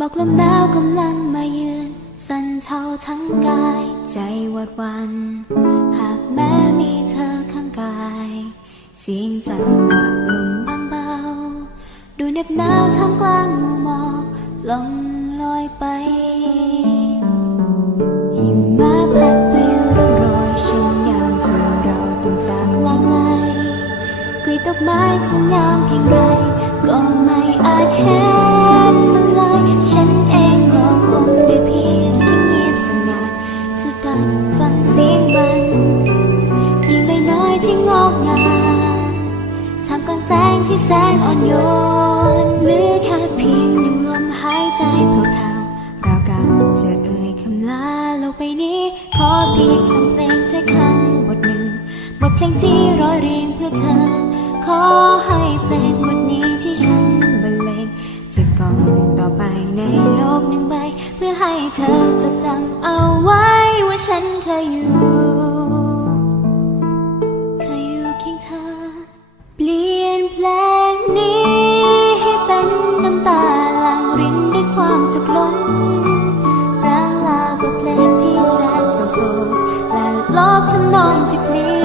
บอกลมหนาวกำลังมาเยือน สั่นเทาทั้งกายใจวาดวัน หากแม้มีเธอข้างกาย เสียงจังหวะลมบางเบา ดูเหน็บหนาวท่ามกลางหมู่หมอกลมลอยไปหิมะพัดปลิวร่องรอยฉันยามเธอเราต้องจากลาไกลกลีบดอกไม้จะงามเพียง งแสงที่แสนอ่อนโยนเหลือแค่เพียงหนึ่งลมหายใจแผ่วๆรากับจะเอ่ยคำลาโลกใบนี้ ขอเพียงส่งเพลงใจคำบทหนึ่งบทเพลงที่ร้อยเรียงเพื่อเธอ ขอให้เพลงบทนี้ที่ฉันบรรเลงจะกล่องต่อไปในโลกหนึ่งใบ เพื่อให้เธอจดจำเอาไว้ว่าฉันเคยอยู่ำน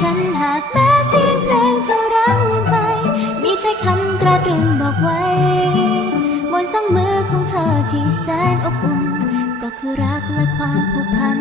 ฉันหากแม้เสียงเพลงจะร้างลืมไป มีใจคำกระตรึงบอกไว้บนสองมือของเธอที่แสนอบอุ่น ก็คือรักและความผูกพัน